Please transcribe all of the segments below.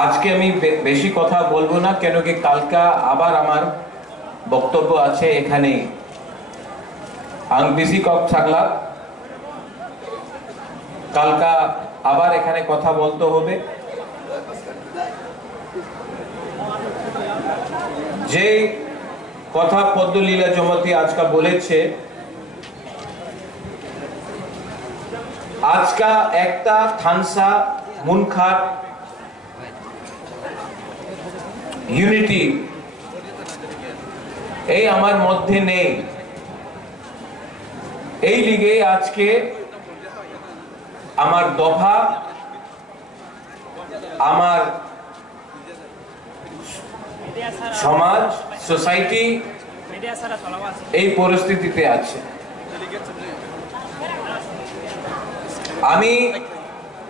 আজকে আমি বেশি কথা বলবো না, কেন কি কালকা আবার আমার বক্তব্য আছে এখানে। আং বেশি কম থাকলা, কালকা আবার এখানে কথা বলতে হবে। যে কথা পদ্মলীলা জমতি আজকা বলেছে, আজকা একটা থানসা মুনখাট ইউনিটি এই আমার মধ্যে নেই। এই লিগে আজকে আমার দফা, আমার সমাজ, সোসাইটি এই পরিস্থিতিতে আছে। আমি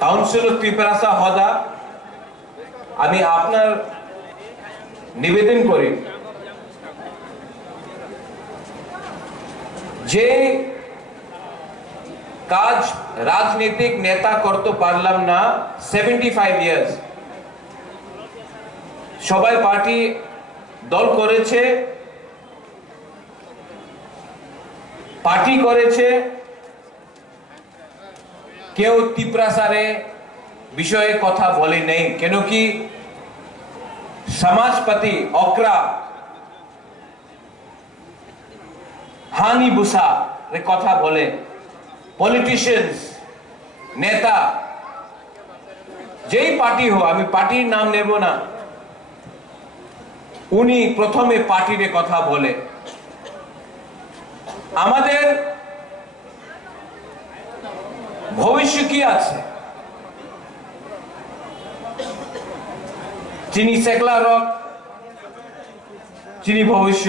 কাউন্সিলর ত্রিপুরাসা হদা, আমি আপনার নিবেদন করি যে কাজ রাজনৈতিক নেতা করতে পারলাম না 75 ইয়ার্স। সবাই পার্টি দল করেছে, পার্টি করেছে, কেউ ত্রিপুরাসারে বিষয়ে কথা বলে নেই। কেন কি সমাজপতি অকরা হানি বুসা কথা বলে, পলিটিশিয়ানস নেতা যেই পার্টি হো, আমি পার্টির নাম নেব না, উনি প্রথমে পার্টির কথা বলে। আমাদের ভবিষ্য কি আছে? চিনি সেকলা রক, চিনি ভবিষ্য।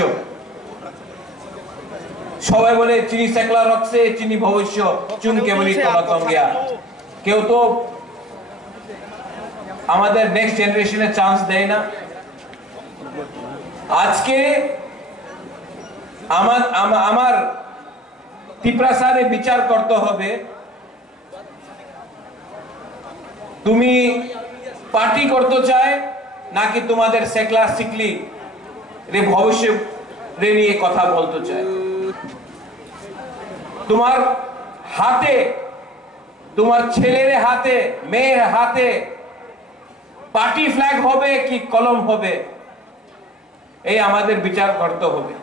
সবাই বলে চিনি সেকলা রকছে চিনি ভবিষ্য, চুন কেবলি তলাতম গিয়া। কেউ তো আমাদের নেক্সট জেনারেশনে চান্স দেয় না। আজকে আমার ত্রিপুরাসারে বিচার করতে হবে, তুমি পার্টি করতে চায় নাকি তোমাদের সেকলা সিকলি রে ভবিষ্য রে নিয়ে কথা বলতে চায়। তোমার হাতে, তোমার ছেলের হাতে, মেয়ের হাতে পার্টি ফ্ল্যাগ হবে কি কলম হবে, এই আমাদের বিচার করতে হবে।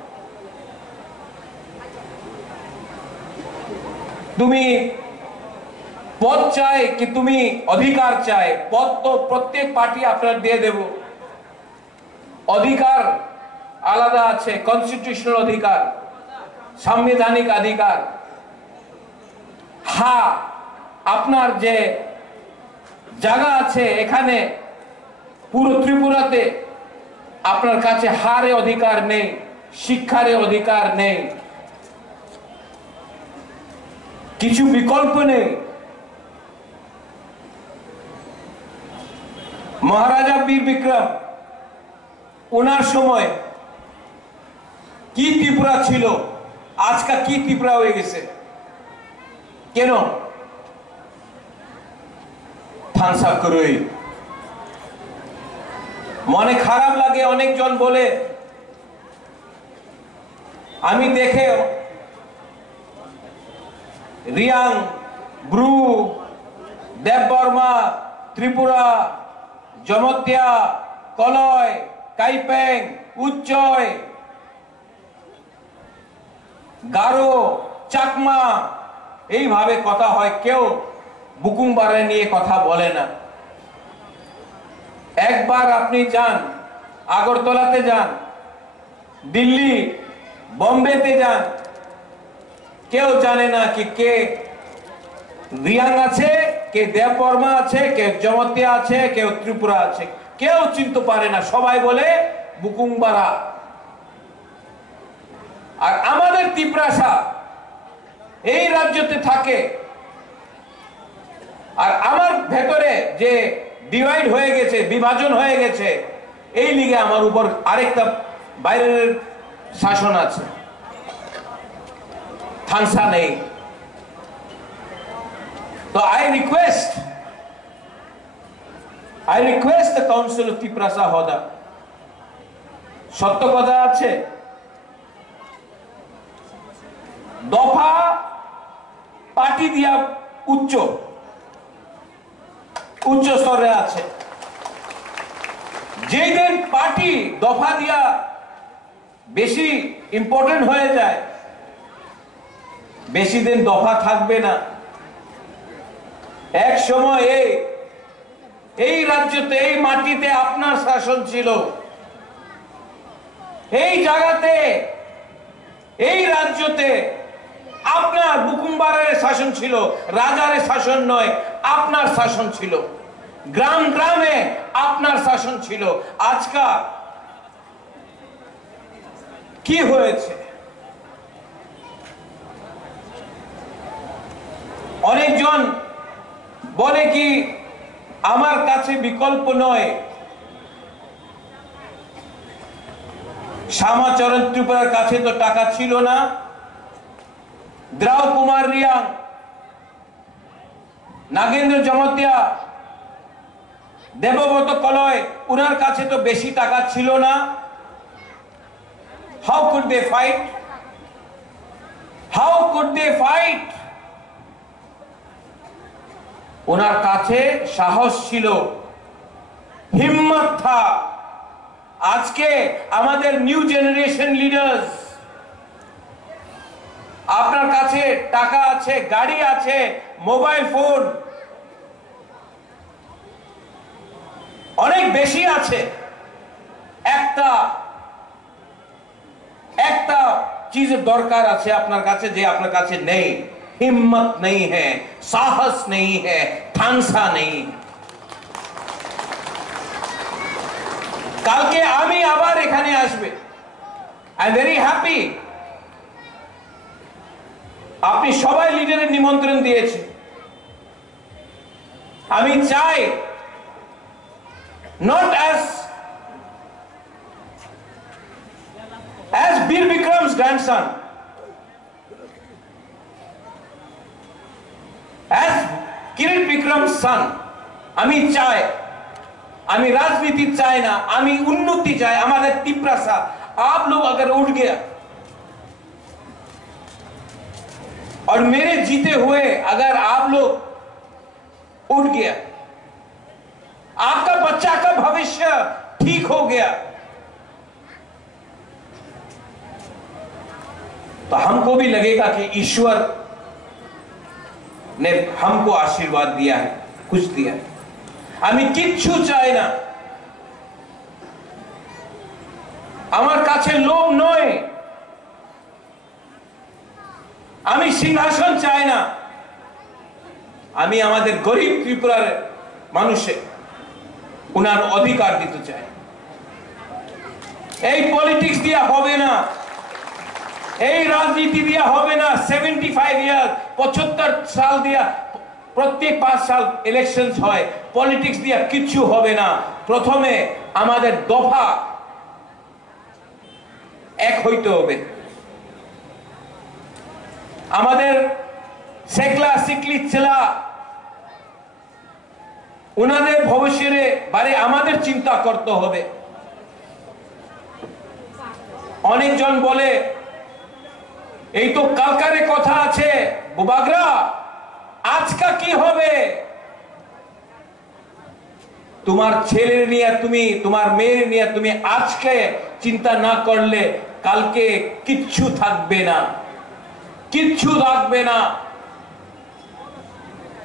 তুমি পদ চাই কি তুমি অধিকার চাই? পদ তো প্রত্যেক পার্টি আপনার দিয়ে দেব, অধিকার আলাদা আছে, কনস্টিটিউশনাল অধিকার, সাংবিধানিক অধিকার। হ্যাঁ, আপনার যে জায়গা আছে এখানে পুরো ত্রিপুরাতে আপনার কাছে হারে অধিকার নেই, শিক্ষারে অধিকার নেই, কিছু বিকল্প নেই। মহারাজা বীর বিক্রম, ওনার সময় কি ত্রিপুরা ছিল, আজকা কি ত্রিপুরা হয়ে গেছে? কেন? থানসা করই। মনে খারাপ লাগে, অনেকজন বলে, আমি দেখে রিয়াং, ব্রু, দেববর্মা, ত্রিপুরা, জমতিয়া, কলয়, কাইপেং, উচ্চয়, গারো, চাকমা এইভাবে কথা হয়, কেউ বুকুংবারে নিয়ে কথা বলে না। একবার আপনি যান, আগরতলাতে যান, দিল্লি, বোম্বেতে যান, কেউ জানে না কি কে রিয়াং আছে, কে দেববর্মা আছে, কে জমতিয়া আছে, কেউ ত্রিপুরা আছে, কেউ চিনতে পারে না। সবাই বলে বুকুংবারা। আর আমাদের ত্রিপুরাসা এই রাজ্যতে থাকে, আর আমার ভেতরে যে ডিভাইড হয়ে গেছে, বিভাজন হয়ে গেছে, এই লিগে আমার উপর আরেকটা বাইরের শাসন আছে, থানসা নেই। তো I request I request the Council of Tiprasa Hoda. সত্য কথা আছে, দফা পার্টি দিয়া উচ্চ স্তরে আছে। যেই দিন পার্টি দফা দিয়া বেশি ইম্পর্টেন্ট হয়ে যায়, বেশি দিন দফা থাকবে না। এক সময় এই রাজ্যতে, এই মাটিতে আপনার শাসন ছিল, এই জায়গাতে, এই রাজ্যতে আপনার বুকুমবারের শাসন ছিল, রাজার শাসন নয়, আপনার শাসন ছিল। গ্রাম গ্রামে আপনার শাসন ছিল। আজকাল কি হয়েছে? অনেকজন বলে কি আমার কাছে বিকল্প নয়। শ্যামাচরণ ত্রিপুরার কাছে তো টাকা ছিল না। দ্রাউ কুমার রিয়াং, নাগেন্দ্র জমতিয়া, দেবব্রত কলয়, উনার কাছে তো বেশি টাকা ছিল না। How could they fight? How could they fight? ওনার কাছে সাহস ছিল, হিম্মত থা। আজকে আমাদের নিউ জেনারেশন লিডার্স, আপনার কাছে টাকা আছে, গাড়ি আছে, মোবাইল ফোন অনেক বেশি আছে। একটা চিজের দরকার আছে আপনার কাছে, যে আপনার কাছে নেই। হিম্মত নেই হ্যাঁ, সাহস নেই হ্যাঁ, ঠানসা নেই। কালকে আমি আবার এখানে আসবে। I am very happy. আপনি সবাই লিডারের নিমন্ত্রণ দিয়েছেন। আমি চাই not as Bীর বিক্রম's grandson, as Kirit Bikram's son। আমি চাই, আমি राजनीति चाय ना, আমি उन्नति चाय। हमारे तिप्रासा आप लोग अगर उठ गया और मेरे जीते हुए अगर आप लोग उठ गया, आपका बच्चा का भविष्य ठीक हो गया, तो हमको भी लगेगा कि ईश्वर ने हमको आशीर्वाद दिया है, कुछ दिया है। আমি কিচ্ছু চাই না, আমার কাছে লোভ নয়। আমি সিংহাসন চাই না। আমি আমাদের গরিব ত্রিপুরার মানুষে উনার অধিকার দিতে চাই। এই পলিটিক্স দিয়া হবে না, এই রাজনীতি দিয়া হবে না। 75 ইয়ার 75 সাল দিয়া প্রত্যেক 5 সাল ইলেকশন হয়, পলিটিক্স দিয়া কিচ্ছু হবে না। প্রথমে আমাদের দফা এক হইতে হবে। আমাদের সেকলা সিকলি ছেলা উনাদের ভবিষ্যতে বারে আমাদের চিন্তা করতে হবে। অনেকজন বলে এই তো কালকারে কথা আছে, বুবাগরা আজকা কি হবে? তোমার ছেলে নিয়ে তুমি, তোমার মেয়ে নিয়ে তুমি আজকে চিন্তা না করলে কালকে কিচ্ছু থাকবে না, কিচ্ছু থাকবে না।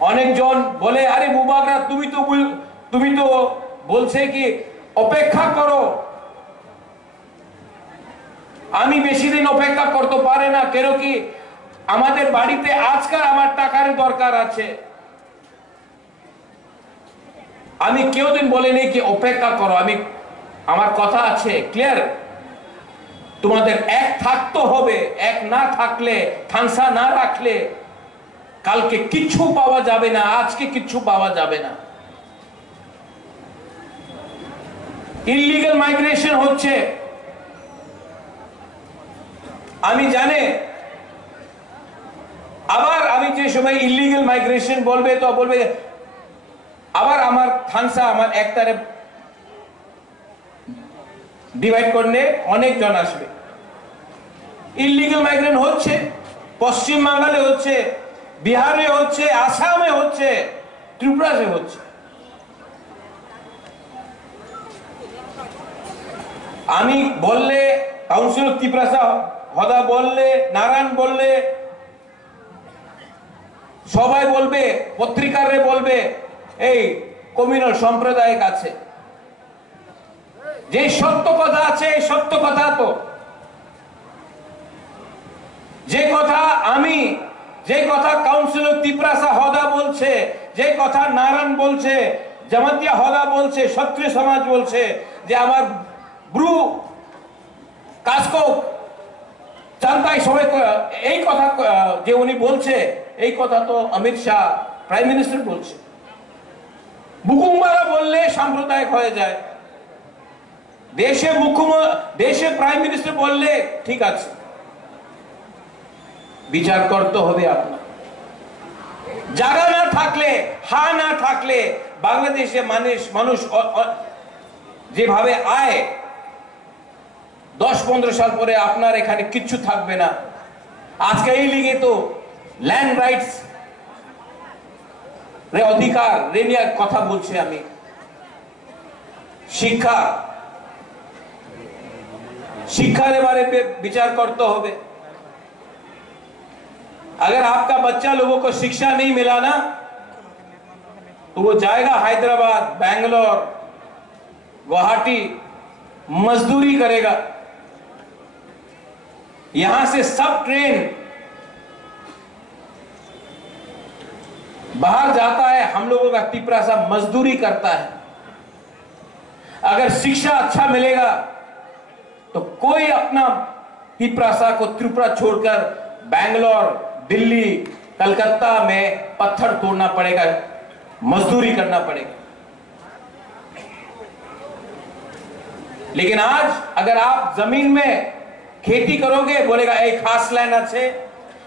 অনেকজন বলে আরে বুবাগরা তুমি তো বলছে কি অপেক্ষা করো। আমি বেশি দিন অপেক্ষা করতে পারে না, কেন কি আমাদের বাড়িতে আজকাল আমার টাকার দরকার আছে। আমি কেউ দিন বলিনি কি অপেক্ষা করো। আমার কথা আছে ক্লিয়ার। তোমাদের এক থাকতে হবে, এক না থাকলে, থানসা না রাখলে কালকে কিচ্ছু পাওয়া যাবে না, আজকে কিচ্ছু পাওয়া যাবে না। ইললিগাল মাইগ্রেশন হচ্ছে, আমি জানি। আবার আমি যে সময় ইললিগাল মাইগ্রেশন বলবে তো বলবে আবার আমার থানসা আমার একটারে ডিভাইড করলে অনেক জন আসবে। ইললিগাল মাইগ্রেন্ট হচ্ছে, পশ্চিম বাংলায় হচ্ছে, বিহারে হচ্ছে, আসামে হচ্ছে, ত্রিপুরাতে হচ্ছে। আমি বললে, কাউন্সিলর ত্রিপুরা হদা বললে, নারায়ণ বললে, সবাই বলবে, পত্রিকারে বলবে এই কমিউনাল সম্প্রদায়ের কাছে যে সত্য কথা আছে, এই সত্য কথা তো যে কথা আমি, যে কথা কাউন্সিলর ত্রিপুরা হদা বলছে, যে কথা নারায়ণ বলছে, জামাতিয়া হদা বলছে, ক্ষত্রিয় সমাজ বলছে যে আমার ব্রু কাসকো চান্তাই সবাই এই কথা যে উনি বলছে, এই কথা তো অমিত শাহ প্রাইম মিনিস্টার বলছে। বুকুমবারা বললে সাম্প্রদায়িক হয়ে যায়, দেশে প্রাইম মিনিস্টার বললে ঠিক আছে। বিচার করতে হবে আপনার। জায়গা না থাকলে, হা না থাকলে বাংলাদেশে মানুষ যেভাবে আয় 10-15 সাল পরে আপনার এখানে কিচ্ছু থাকবে না। আজকে এই লিগে তো ল্যান্ড রাইটস অধিকার নিয়ে কথা বলছি আমি। শিক্ষার बारे पे विचार करते होगे। अगर आपका बच्चा लोगों को शिक्षा नहीं मिला ना तो वो जाएगा हैदराबाद, बैंगलोर, गुवाहाटी मजदूरी करेगा। यहां से सब ट्रेन बाहर जाता है, हम लोगों का टिपरा सा मजदूरी करता है। अगर शिक्षा अच्छा मिलेगा तो कोई अपना टिपरासा को त्रिपुरा छोड़कर बैंगलोर, दिल्ली, कलकत्ता में पत्थर तोड़ना पड़ेगा, मजदूरी करना पड़ेगा। लेकिन आज अगर आप जमीन में खेती करोगे, बोलेगा एक खास लैंड আছে,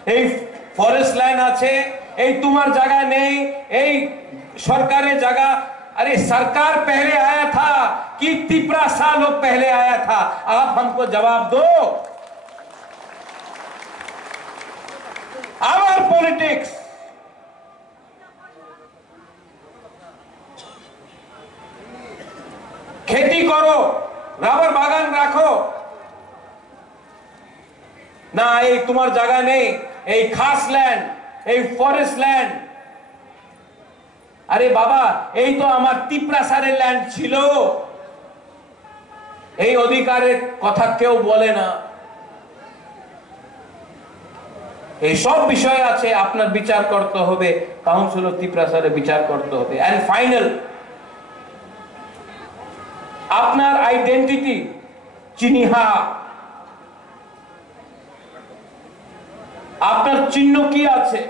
এই ফরেস্ট ল্যান্ড আছে, এই তোমার জায়গা নেই, এই সরকারের জায়গা। अरे सरकार पहले आया था कि टिपरा सा लोग पहले आया था? आप हमको जवाब दो। आवर पॉलिटिक्स खेती करो, रबर बागान राखो ना, এই তোমার জায়গা নেই, এই খাস ল্যান্ড, এই ফরেস্ট ল্যান্ড। আরে বাবা, এই তো আমার টিপরাসারের ল্যান্ড ছিল। এই অধিকারের কথা কেউ বলে না। এই সব বিষয় আছে, আপনার বিচার করতে হবে, কাউন্সিলর ত্রিপুরাসারে বিচার করতে হবে। এন্ড ফাইনাল, আপনার আইডেন্টিটি চিহ্নিহা, আপনার চিহ্ন কি আছে,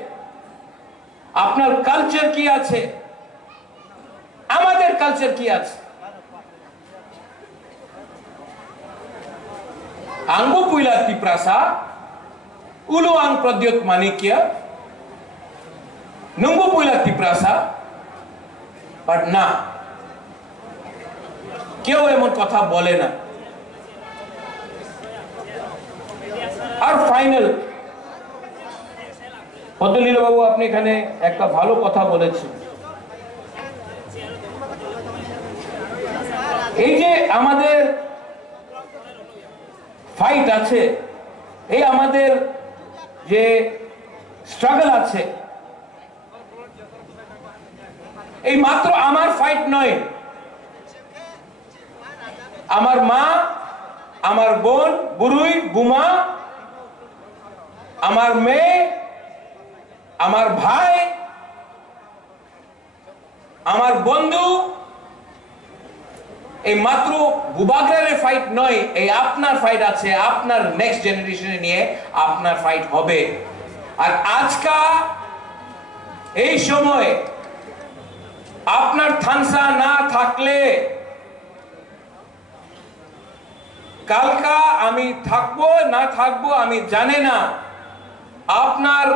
আপনার কালচার কি আছে, আমাদের কালচার কি আছে। আঙ্গু পুইলা ত্রিপ্রাসা উলু আং প্রদ্যোত মানিক্য নুঙ্গু পুইলা ত্রিপ্রাসা, বাট না, কেউ এমন কথা বলে না। আর ফাইনাল, পদ্মলীলা বাবু আপনি এখানে একটা ভালো কথা বলেছেন। এই যে আমাদের ফাইট আছে, এই আমাদের যে স্ট্রাগল আছে, এই মাত্র আমার ফাইট নয়। আমার মা, আমার বোন, বুড়ুই, বুমা, আমার মেয়ে, আমার ভাই, আমার বন্ধু, এই মাত্র বুবাগ্রারের ফাইট নয়, এই আপনার ফাইট আছে। আপনার নেক্সট জেনারেশনে নিয়ে আপনার ফাইট হবে। আর আজকা এই সময় আপনার থানসা না থাকলে কালকা আমি থাকবো না থাকবো আমি জানি না। আপনার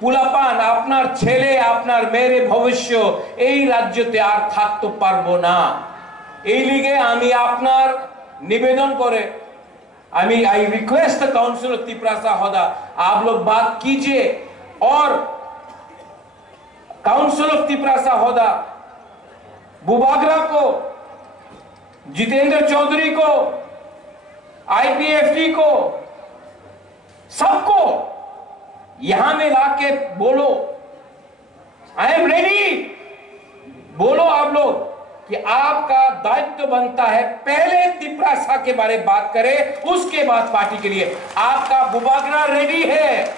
পোলাপান আপনার ছেলে আপনার মেয়ের ভবিষ্য এই রাজ্যতে আর থাকতে পারবো না। এই লিগে আমি আপনার निवेदन करे I request the council of Tiprasa Hoda, आप लोग बात कीजिए और काउंसिल ऑफ तिपरासा होदा बुबागरा को, जितेंद्र चौधरी को, आईपीएफटी को, सबको यहां में लाके बोलो आई एम रेडी। बोलो आप लोग कि आपका दायित्व बनता है पहले तिपरासा के बारे में बात करें, उसके बाद पार्टी के लिए। आपका बुबागरा रेडी है,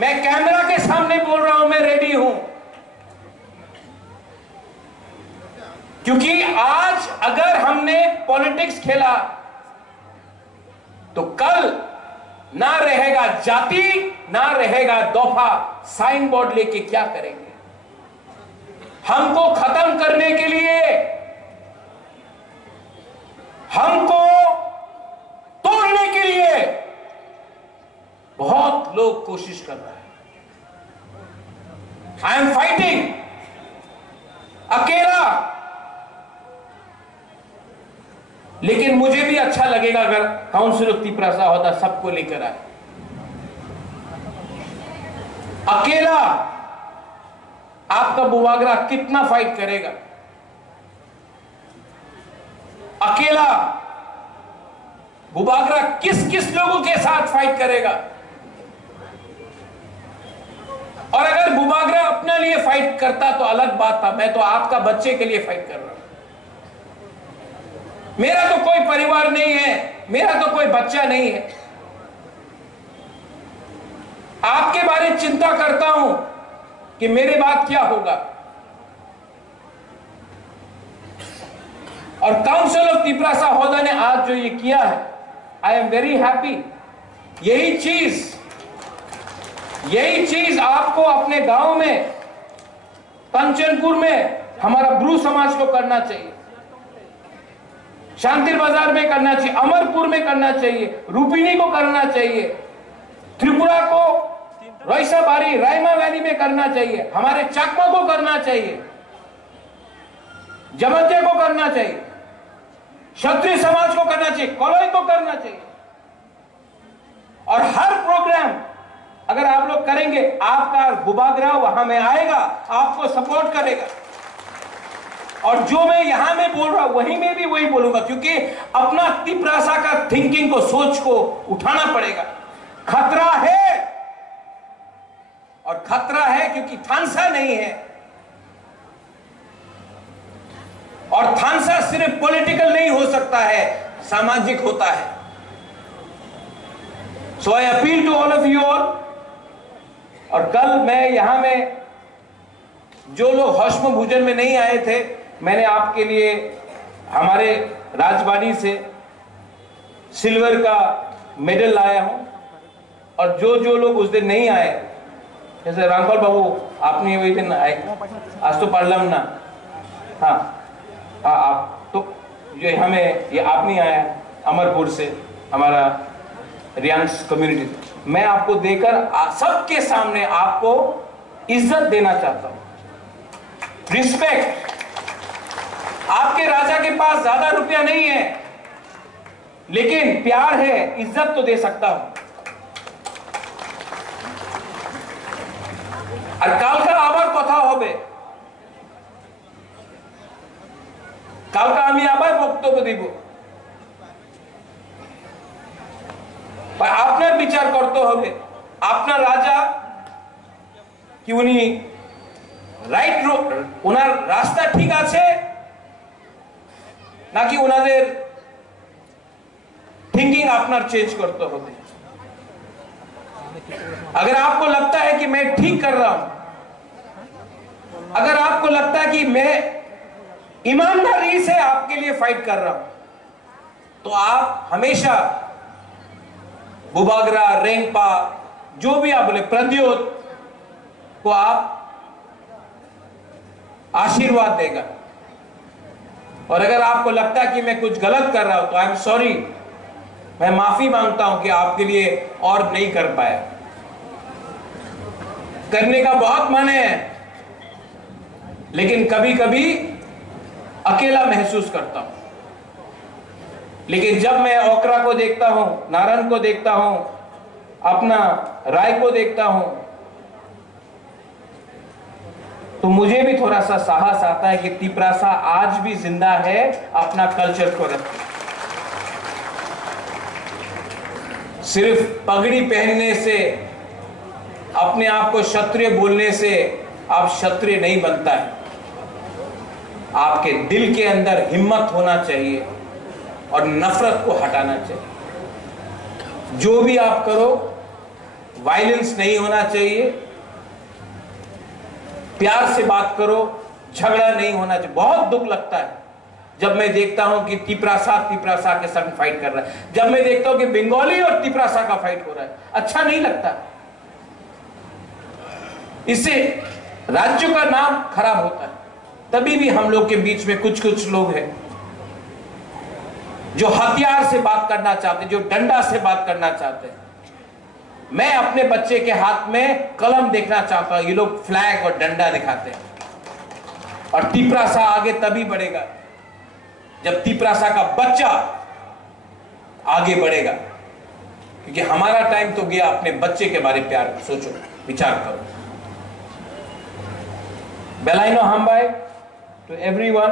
मैं कैमरा के सामने बोल रहा हूं, मैं रेडी हूं। क्योंकि आज अगर हमने पॉलिटिक्स खेला तो कल ना रहेगा जाति, ना रहेगा दफा, साइन बोर्ड लेके क्या करेंगे? हमको खत्म करने के लिए, हमको तोड़ने के लिए बहुत लोग कोशिश कर रहे हैं। आई एम फाइटिंग अकेला, लेकिन मुझे भी अच्छा लगेगा अगर काउंसिल ऑफ तिपरासा होता सबको लेकर आए। अकेला आपका बुबागरा कितना फाइट करेगा? अकेला बुबागरा किस किस लोगों के साथ फाइट करेगा? और अगर बुबागरा अपने लिए फाइट करता तो अलग बात था, मैं तो आपका बच्चे के लिए फाइट कर रहा हूं। मेरा तो कोई परिवार नहीं है, मेरा तो कोई बच्चा नहीं है। आपके बारे में चिंता करता हूं कि मेरे बाद क्या होगा। और काउंसिल ऑफ तिपरासा होदा ने आज जो ये किया है, आई एम वेरी हैप्पी। यही चीज आपको अपने गांव में, कंचनपुर में हमारा ब्रू समाज को करना चाहिए, शांतिर बाजार में करना चाहिए, अमरपुर में करना चाहिए, रूपिनी को करना चाहिए, त्रिपुरा को, रईसाबारी, रायमा वैली में करना चाहिए, हमारे चकमा को करना चाहिए, जमतिया को करना चाहिए, क्षत्रिय समाज को करना चाहिए, कोलोई को करना चाहिए। और हर प्रोग्राम अगर आप लोग करेंगे, आपका बुबागरा वहां में आएगा, आपको सपोर्ट करेगा। और जो मैं यहां में बोल रहा हूं वहीं में भी वही बोलूंगा, क्योंकि अपना तिपरासा का थिंकिंग को, सोच को उठाना पड़ेगा। खतरा है, और खतरा है क्योंकि थानसा नहीं है, और थानसा सिर्फ पॉलिटिकल नहीं हो सकता है, सामाजिक होता है। So I appeal to all of you all. और कल मैं यहां में जो लोग हौसम भोजन में नहीं आए थे, मैंने आपके लिए हमारे राजवाड़ी से सिल्वर का मेडल लाया हूं। और जो लोग उस दिन नहीं आए, जैसे रामपाल बाबू आपने वही दिन आए, आज तो पार्लम ना, हाँ आप तो जो हमें ये आप नहीं आया अमरपुर से, हमारा रियांस कम्युनिटी, मैं आपको देकर सबके सामने आपको इज्जत देना चाहता हूं, रिस्पेक्ट। आपके राजा के पास ज्यादा रुपया नहीं है, लेकिन प्यार है, इज्जत तो दे सकता हूं। আর কালকে আবার কথা হবে, কালকে আমি আবার বক্তব্য দিব। আপনার বিচার করতে হবে, আপনার রাজা কি উনি রাইট, ওনার রাস্তা ঠিক আছে নাকি ওনাদের थिंकिंग আপনার चेंज करते হবে। अगर आपको लगता है कि मैं ठीक कर रहा हूं, अगर आपको लगता है कि मैं ईमानदारी से आपके लिए फाइट कर रहा हूं, तो आप हमेशा बुबागरा, रेंगपा, जो भी आप बोले, प्रद्योत को आप आशीर्वाद देगा। और अगर आपको लगता है कि मैं कुछ गलत कर रहा हूं, तो आई एम सॉरी, मैं माफी मांगता हूं कि आपके लिए और नहीं कर पाया। करने का बहुत मन है, लेकिन कभी कभी अकेला महसूस करता हूं। लेकिन जब मैं ओकरा को देखता हूं, नारायण को देखता हूं, अपना राय को देखता हूं, तो मुझे भी थोड़ा सा साहस आता है कि तिपरासा आज भी जिंदा है, अपना कल्चर को रखते। सिर्फ पगड़ी पहनने से, अपने आप को क्षत्रिय बोलने से आप क्षत्रिय नहीं बनता है। आपके दिल के अंदर हिम्मत होना चाहिए और नफरत को हटाना चाहिए। जो भी आप करो, वायलेंस नहीं होना चाहिए, प्यार से बात करो, झगड़ा नहीं होना चाहिए। बहुत दुख लगता है जब मैं देखता हूं कि तिपरासा के संग फाइट कर रहा है, जब मैं देखता हूं कि बंगाली और तिपरासा का फाइट हो रहा है, अच्छा नहीं लगता। इससे राज्य का नाम खराब होता है। तभी भी हम लोग के बीच में कुछ कुछ लोग हैं जो हथियार से बात करना चाहते, जो डंडा से बात करना चाहते हैं। मैं अपने बच्चे के हाथ में कलम देखना चाहता हूं, ये लोग फ्लैग और डंडा दिखाते हैं। और तिपरासा आगे तभी बढ़ेगा जब तिपरासा का बच्चा आगे बढ़ेगा, क्योंकि हमारा टाइम तो गया। अपने बच्चे के बारे में प्यार सोचो, विचार करो। बेलाइनो हमबाई to everyone,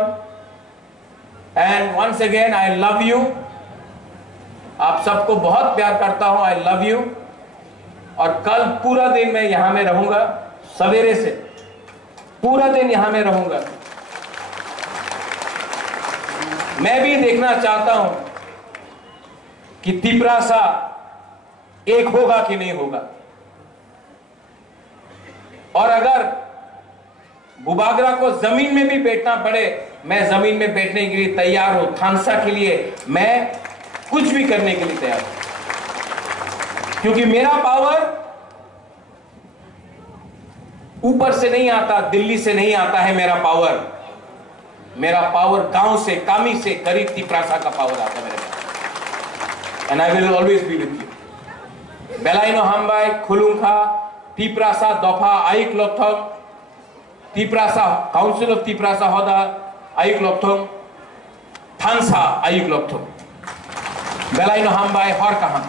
and once again I love you. आप सबको बहुत प्यार करता हूं, आई लव यू। और कल पूरा दिन मैं यहां में रहूंगा, सवेरे से पूरा दिन यहां में रहूंगा। मैं भी देखना चाहता हूं कि तिपरासा एक होगा कि नहीं होगा। और अगर बुबागरा को जमीन में भी बैठना पड़े, मैं जमीन में बैठने के लिए तैयार हूं। थानसा के लिए मैं कुछ भी करने के लिए तैयार हूं, क्योंकि मेरा पावर ऊपर से नहीं आता, दिल्ली से नहीं आता है। मेरा पावर गांव से, कामी से, करीब तिपरासा का पावर आता है मेरे पास। And I will always be with you. बेलाइनो हमबाई खुलुंखा तिपरासा दफा आइक लोथंग, तिपरासा काउंसिल ऑफ तिपरासा होदा आइक लोथंग, थानसा आइक लोथंग। बेलाइनो हमबाई हर कहां।